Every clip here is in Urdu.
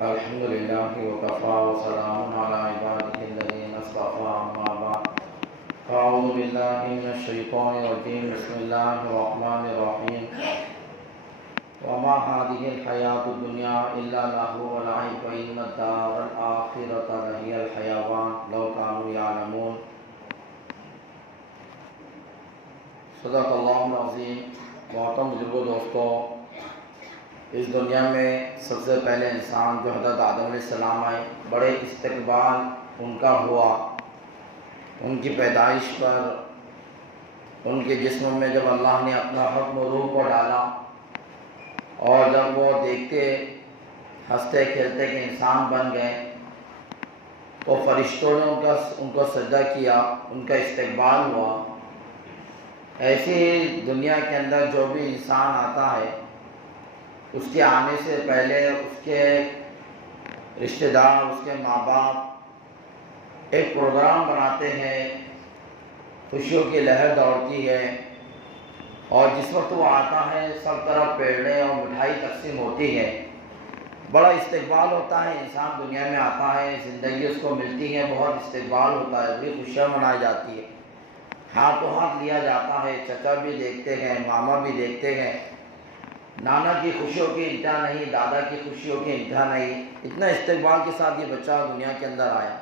الحمد لله وكفى وسلام على عباده الذين اصطفى أما بعد أعوذ بالله من الشيطان الرجيم بسم الله الرحمن الرحيم وما هذه الحياة الدنيا إلا لهو ولعب وإن الدار الآخرة لهي الحيوان لو كانوا يعلمون صدق اللہ العظیم۔ محترم بزرگوں، دوستوں، اس دنیا میں سب سے پہلے انسان جو حضرت آدم علیہ السلام آئے، بڑے استقبال ان کا ہوا۔ ان کی پیدائش پر ان کے جسم میں جب اللہ نے اپنا حکم روح کو ڈالا اور جب وہ دیکھتے ہنستے کھیلتے کہ انسان بن گئے تو فرشتوں نے ان کو سجدہ کیا، ان کا استقبال ہوا۔ ایسی دنیا کے اندر جو بھی انسان آتا ہے، اس کے آنے سے پہلے اس کے رشتہ دار، اس کے ماں باپ ایک پروگرام بناتے ہیں، خوشیوں کی لہر دوڑتی ہے، اور جس وقت وہ آتا ہے سب طرف پیڑے اور مٹھائی تقسیم ہوتی ہے، بڑا استقبال ہوتا ہے۔ انسان دنیا میں آتا ہے، زندگی اس کو ملتی ہے، بہت استقبال ہوتا ہے، بڑی خوشیاں منائی جاتی ہے، ہاتھوں ہاتھ لیا جاتا ہے، چچا بھی دیکھتے ہیں، ماما بھی دیکھتے ہیں، نانا کی خوشیوں کی انتہا نہیں، دادا کی خوشیوں کی انتہا نہیں۔ اتنا استقبال کے ساتھ یہ بچہ دنیا کے اندر آیا،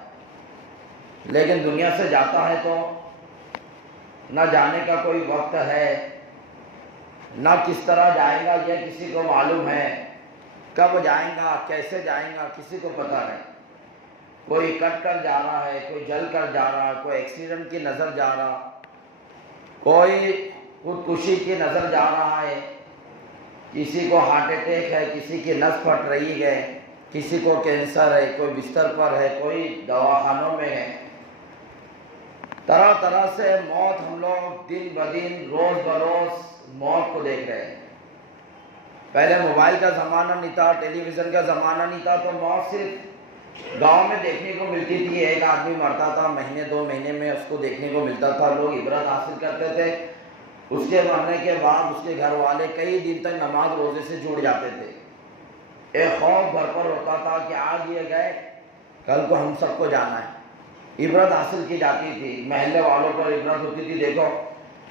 لیکن دنیا سے جاتا ہے تو نہ جانے کا کوئی وقت ہے، نہ کس طرح جائے گا یہ کسی کو معلوم ہے، کب جائیں گا، کیسے جائیں گا، کسی کو پتہ نہیں۔ کوئی کٹ کر جا رہا ہے، کوئی جل کر جا رہا ہے، کوئی ایکسیڈنٹ کی نظر جا رہا، کوئی خودکشی کی نظر جا رہا ہے، کسی کو ہارٹ اٹیک ہے، کسی کی نس پھٹ رہی ہے، کسی کو کینسر ہے، کوئی بستر پر ہے، کوئی دواخانوں میں ہے۔ طرح طرح سے موت ہم لوگ دن بدن روز بروز موت کو دیکھ رہے ہیں۔ پہلے موبائل کا زمانہ نہیں تھا، ٹیلی ویژن کا زمانہ نہیں تھا، تو موت صرف گاؤں میں دیکھنے کو ملتی تھی، ایک آدمی مرتا تھا، مہینے دو مہینے میں اس کو دیکھنے کو ملتا تھا، لوگ عبرت حاصل کرتے تھے۔ اس کے مرنے کے بعد اس کے گھر والے کئی دن تک نماز روزے سے جڑ جاتے تھے۔ ایک خوف بھرپور ہوتا تھا کہ آج یہ گئے، کل کو ہم سب کو جانا ہے۔ عبرت حاصل کی جاتی تھی، محلے والوں پر عبرت ہوتی تھی، دیکھو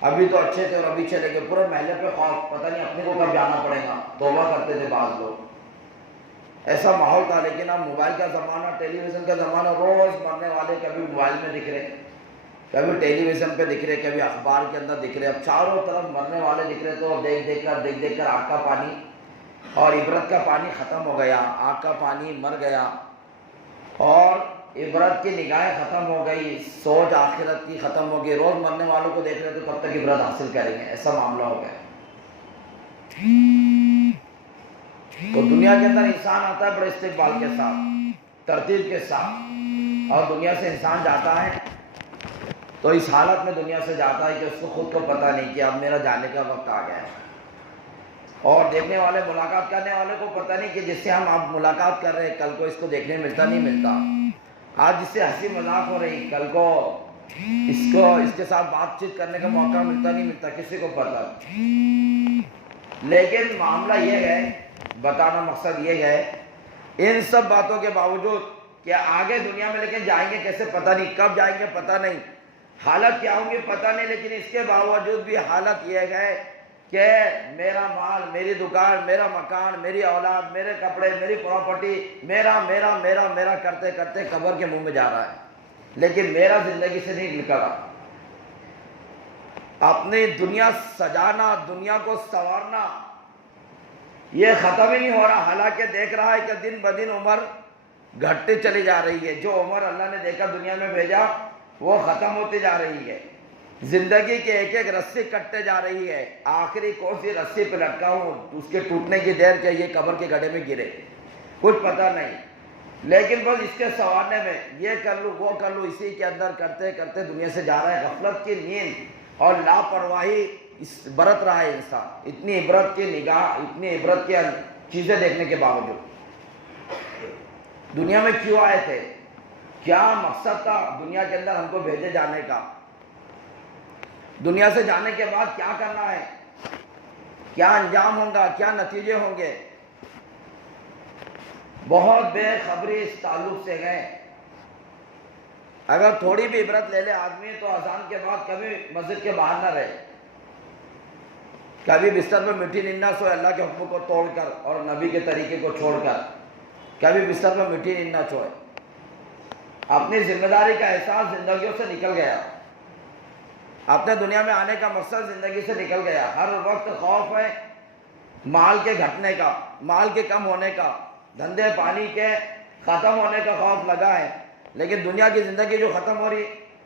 ابھی تو اچھے تھے اور ابھی چلے گئے، پورے محلے پہ خوف، پتہ نہیں اپنے کو کب جانا پڑے گا، توبہ کرتے تھے بعض لوگ۔ ایسا ماحول تھا، لیکن اب موبائل کا زمانہ، ٹیلی ویژن کا زمانہ، روز مرنے والے کبھی موبائل میں دکھ رہے، کبھی ٹیلی ویژن پہ دکھ رہے، کبھی اخبار کے اندر دکھ رہے، اب چاروں طرف مرنے والے دکھ رہے، تو دیکھ دیکھ کر آنکھ کا پانی اور عبرت کا پانی ختم ہو گیا، آنکھ کا پانی مر گیا، اور عبرت کی نگاہیں ختم ہو گئی، سوچ آخرت کی ختم ہو گئی۔ روز مرنے والوں کو دیکھ رہے تو کب تک عبرت حاصل کریں گے، ایسا معاملہ ہو گیا۔ تو دنیا کے اندر انسان آتا ہے بڑے استقبال کے ساتھ، ترتیب کے ساتھ، اور دنیا سے انسان جاتا ہے تو اس حالت میں دنیا سے جاتا ہے کہ اس کو خود کو پتہ نہیں کہ اب میرا جانے کا وقت آ گیا ہے، اور دیکھنے والے، ملاقات کرنے والے کو پتہ نہیں کہ جس سے ہم اب ملاقات کر رہے ہیں کل کو اس کو دیکھنے ملتا نہیں ملتا، آج جس سے ہنسی مذاق ہو رہی کل کو اس کے ساتھ بات چیت کرنے کا موقع ملتا نہیں ملتا، کسی کو پتہ۔ لیکن معاملہ یہ ہے، بتانا مقصد یہ ہے، ان سب باتوں کے باوجود کہ آگے دنیا میں لیکن جائیں گے کیسے پتہ نہیں، کب جائیں گے پتہ نہیں، حالت کیا ہوں گی پتہ نہیں، لیکن اس کے باوجود بھی حالت یہ ہے کہ میرا مال، میری دکان، میرا مکان، میری اولاد، میرے کپڑے، میری پراپرٹی، میرا میرا میرا میرا کرتے کرتے قبر کے منہ میں جا رہا ہے، لیکن میرا زندگی سے نہیں نکل رہا۔ اپنی دنیا سجانا، دنیا کو سنوارنا، یہ ختم ہی نہیں ہو رہا، حالانکہ دیکھ رہا ہے کہ دن بدن عمر گھٹتی چلی جا رہی ہے، جو عمر اللہ نے دیکھا دنیا میں بھیجا وہ ختم ہوتی جا رہی ہے، زندگی کے ایک ایک رسی کٹتے جا رہی ہے، آخری کون سی رسی پہ لٹکا ہوں، اس کے ٹوٹنے کی دیر کہ یہ قبر کے گڑھے میں گرے، کچھ پتہ نہیں، لیکن بس اس کے سنوارنے میں یہ کر لوں وہ کر لوں، اسی کے اندر کرتے کرتے دنیا سے جا رہا ہے۔ غفلت کی نیند اور لاپرواہی برت رہا ہے انسان، اتنی عبرت کی نگاہ، اتنی عبرت کی چیزیں دیکھنے کے باوجود۔ دنیا میں کیوں آئے تھے، کیا مقصد تھا دنیا کے اندر ہم کو بھیجے جانے کا، دنیا سے جانے کے بعد کیا کرنا ہے، کیا انجام ہوگا، کیا نتیجے ہوں گے۔ بہت بے خبری اس تعلق سے گئے۔ اگر تھوڑی بھی عبرت لے لے آدمی تو اذان کے بعد کبھی مسجد کے باہر نہ رہے، کبھی بستر پر مٹی نہیں نہ سوئے اللہ کے حکم کو توڑ کر اور نبی کے طریقے کو چھوڑ کر، کبھی بستر پر مٹی نہیں نہ سوئے۔ اپنی ذمہ داری کا احساس زندگیوں سے نکل گیا، اپنے دنیا میں آنے کا مقصد زندگی سے نکل گیا۔ ہر وقت خوف ہے مال کے گھٹنے کا، مال کے کم ہونے کا، دھندے پانی کے ختم ہونے کا خوف لگا ہے، لیکن دنیا کی زندگی جو ختم ہو رہی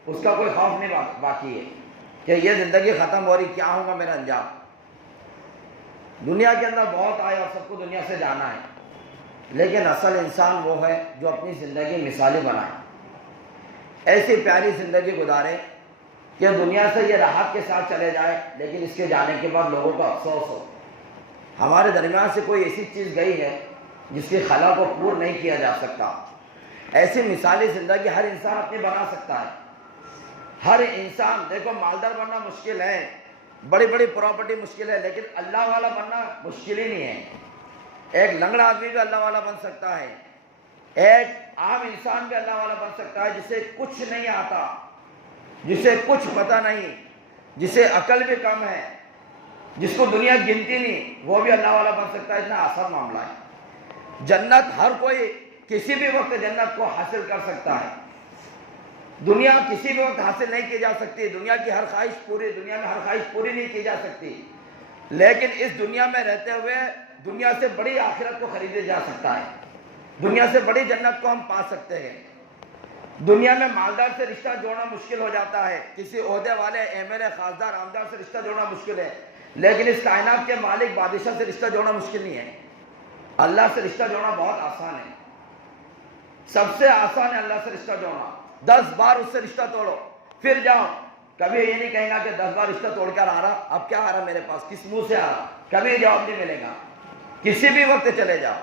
اس کا کوئی خوف نہیں باقی ہے کہ یہ زندگی ختم ہو رہی، کیا ہوگا میرا انجام۔ دنیا کے اندر بہت آئے اور سب کو دنیا سے جانا ہے، لیکن اصل انسان وہ ہے جو اپنی زندگی مثالی بنائے، ایسی پیاری زندگی گزارے کہ دنیا سے یہ راحت کے ساتھ چلے جائے، لیکن اس کے جانے کے بعد لوگوں کو افسوس ہو۔ ہمارے درمیان سے کوئی ایسی چیز گئی ہے جس کی خلا کو پور نہیں کیا جا سکتا۔ ایسی مثالی زندگی ہر انسان اپنی بنا سکتا ہے۔ ہر انسان، دیکھو مالدار بننا مشکل ہے، بڑی بڑی پراپرٹی مشکل ہے، لیکن اللہ والا بننا مشکل ہی نہیں ہے۔ ایک لنگڑا آدمی بھی اللہ والا بن سکتا ہے، ایک عام انسان بھی اللہ والا بن سکتا ہے، جسے کچھ نہیں آتا، جسے کچھ پتہ نہیں، جسے عقل بھی کم ہے، جس کو دنیا گنتی نہیں، وہ بھی اللہ والا بن سکتا ہے۔ اتنا آسان معاملہ ہے۔ جنت ہر کوئی کسی بھی وقت جنت کو حاصل کر سکتا ہے۔ دنیا کسی بھی وقت حاصل نہیں کی جا سکتی، دنیا کی ہر خواہش پوری، دنیا میں ہر خواہش پوری نہیں کی جا سکتی، لیکن اس دنیا میں رہتے ہوئے دنیا سے بڑی آخرت کو خریدا جا سکتا ہے، دنیا سے بڑی جنت کو ہم پا سکتے ہیں۔ دنیا میں مالدار سے رشتہ جوڑنا مشکل ہو جاتا ہے، کسی عہدے والے ایم ایل اے خاصدار آمدار سے رشتہ جوڑنا مشکل ہے، لیکن اس کائنات کے مالک بادشاہ سے رشتہ جوڑنا مشکل نہیں ہے۔ اللہ سے رشتہ جوڑنا بہت آسان ہے، سب سے آسان ہے اللہ سے رشتہ جوڑنا۔ 10 بار اس سے رشتہ توڑو پھر جاؤ، کبھی یہ نہیں کہیں گا کہ 10 بار رشتہ توڑ کر آ رہا، اب کیا آ رہا میرے پاس، کس منہ سے آ رہا، کبھی جواب نہیں ملے گا، کسی بھی وقت چلے جاؤ۔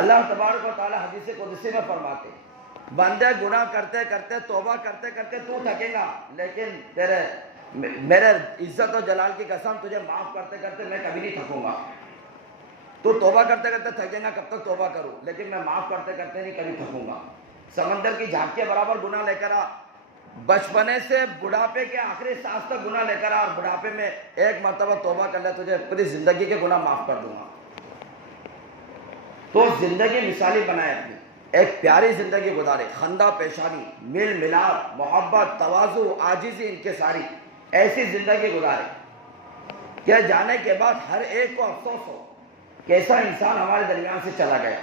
اللہ تبارک و تعالی حدیث قدسی میں فرماتے بندے گناہ کرتے کرتے توبہ کرتے کرتے تو تھکے گا، لیکن میرے عزت و جلال کی قسم تجھے معاف کرتے کرتے میں کبھی نہیں تھکوں گا۔ تو توبہ کرتے کرتے تھکے گا، کب تک توبہ کروں، لیکن میں معاف کرتے کرتے نہیں کبھی تھکوں گا۔ سمندر کی جھاگ کے برابر گناہ لے کر آ، بچپنے سے بڑھاپے کے آخری سانس تک گناہ لے کر آ، اور بڑھاپے میں ایک مرتبہ توبہ کر لے، تجھے پوری زندگی کے گناہ معاف کر دوں گا۔ تو زندگی مثالی بنائے، اپنی ایک پیاری زندگی گزارے، خندہ پیشانی، میل ملاپ، محبت، تواضع، عاجزی، انکساری، ایسی زندگی گزارے کہ جانے کے بعد ہر ایک کو افسوس ہو کیسا انسان ہمارے درمیان سے چلا گیا۔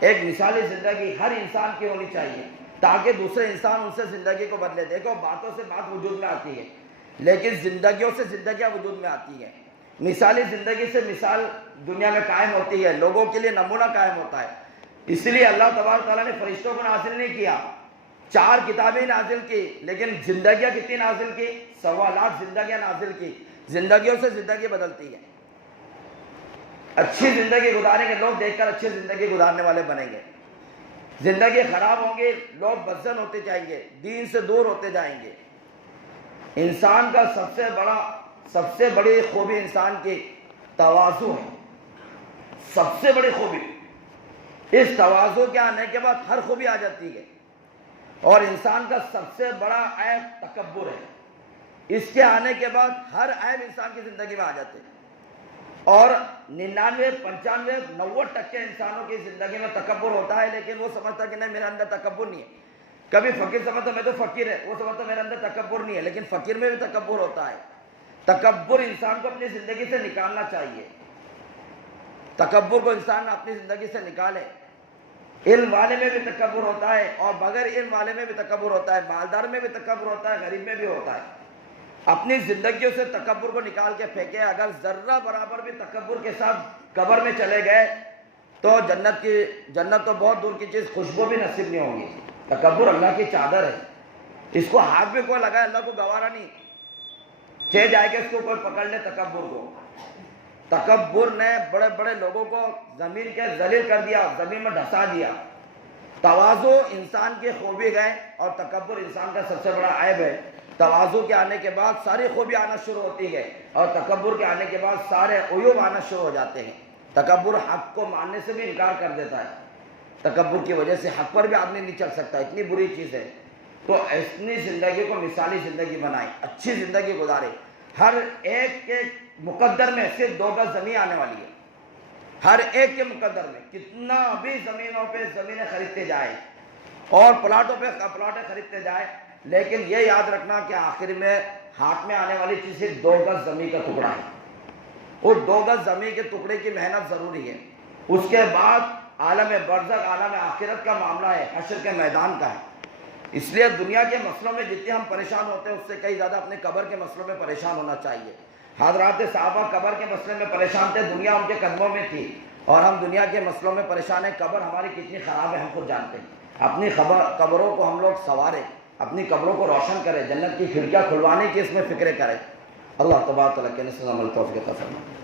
ایک مثالی زندگی ہر انسان کی ہونی چاہیے تاکہ دوسرے انسان ان سے زندگی کو بدلے۔ دیکھو باتوں سے بات وجود میں آتی ہے، لیکن زندگیوں سے زندگیاں وجود میں آتی ہیں۔ مثالی زندگی سے مثال دنیا میں قائم ہوتی ہے، لوگوں کے لیے نمونہ قائم ہوتا ہے۔ اس لیے اللہ تبارک تعالیٰ نے فرشتوں کو نازل نہیں کیا، 4 کتابیں نازل کی، لیکن زندگیاں کتنی نازل کی؟ 1.25 لاکھ زندگیاں نازل کی۔ زندگیوں سے زندگی بدلتی ہے۔ اچھی زندگی گزاریں گے، لوگ دیکھ کر اچھی زندگی گزارنے والے بنیں گے۔ زندگی خراب ہوں گی، لوگ بدزن ہوتے جائیں گے، دین سے دور ہوتے جائیں گے۔ انسان کا سب سے بڑی خوبی انسان کی تواضع ہے، سب سے بڑی خوبی۔ اس تواضع کے آنے کے بعد ہر خوبی آ جاتی ہے، اور انسان کا سب سے بڑا عیب تکبر ہے۔ اس کے آنے کے بعد ہر عیب انسان کی زندگی میں آ جاتے ہیں، اور 99 95 90% انسانوں کی زندگی میں تکبر ہوتا ہے، لیکن وہ سمجھتا کہ نہیں میرے اندر تکبر نہیں ہے۔ کبھی فقیر سمجھتا میں تو فقیر ہے، وہ سمجھتا میرے اندر تکبر نہیں ہے، لیکن فقیر میں بھی تکبر ہوتا ہے۔ تکبر انسان کو اپنی زندگی سے نکالنا چاہیے، تکبر کو انسان اپنی زندگی سے نکالے۔ علم والے میں بھی تکبر ہوتا ہے، اور بغیر علم والے میں بھی تکبر ہوتا ہے، مالدار میں بھی تکبر ہوتا ہے، غریب میں بھی ہوتا ہے۔ اپنی زندگیوں سے تکبر کو نکال کے پھینکے۔ اگر ذرہ برابر بھی تکبر کے ساتھ قبر میں چلے گئے تو جنت تو بہت دور کی چیز، خوشبو بھی نصیب نہیں ہوگی۔ تکبر اللہ کی چادر ہے، اس کو ہاتھ بھی کوئی لگائے اللہ کو گوارا نہیں، چہ جائے کہ اس کو کوئی پکڑ لے تکبر کو۔ تکبر نے بڑے بڑے لوگوں کو زمین کے ذلیل کر دیا، زمین میں ڈھسا دیا۔ تواضع انسان کی خوبی ہے، اور تکبر انسان کا سب سے بڑا عیب ہے۔ تواضع کے آنے کے بعد ساری خوبی آنا شروع ہوتی ہے، اور تکبر کے آنے کے بعد سارے عیوب آنا شروع ہو جاتے ہیں۔ تکبر حق کو ماننے سے بھی انکار کر دیتا ہے، تکبر کی وجہ سے حق پر بھی آدمی نہیں چل سکتا، اتنی بری چیز ہے۔ تو اپنی زندگی کو مثالی زندگی بنائیں، اچھی زندگی گزارے۔ ہر ایک کے مقدر میں صرف 2 گز زمین آنے والی ہے، ہر ایک کے مقدر میں، کتنا بھی زمینوں پہ زمینیں خریدتے جائیں اور پلاٹوں پہ پلاٹیں خریدتے جائیں، لیکن یہ یاد رکھنا کہ آخر میں ہاتھ میں آنے والی چیز صرف 2 گز زمین کا ٹکڑا ہے۔ اور 2 گز زمین کے ٹکڑے کی محنت ضروری ہے۔ اس کے بعد عالم برزخ، عالم آخرت کا معاملہ ہے، حشر کے میدان کا ہے۔ اس لیے دنیا کے مسئلوں میں جتنے ہم پریشان ہوتے ہیں اس سے کئی زیادہ اپنے قبر کے مسئلوں میں پریشان ہونا چاہیے۔ حضرات صحابہ قبر کے مسئلے میں پریشان تھے، دنیا ان کے قدموں میں تھی، اور ہم دنیا کے مسئلوں میں پریشان ہیں۔ قبر ہماری کتنی خراب ہے ہم خود جانتے ہیں۔ اپنی قبروں کو ہم لوگ سنواریں، اپنی قبروں کو روشن کریں، جنت کی کھڑکیاں کھلوانے کی اس میں فکریں کریں۔ اللہ تبارک و تعالیٰ کے عمل توفیق عطا فرمائے۔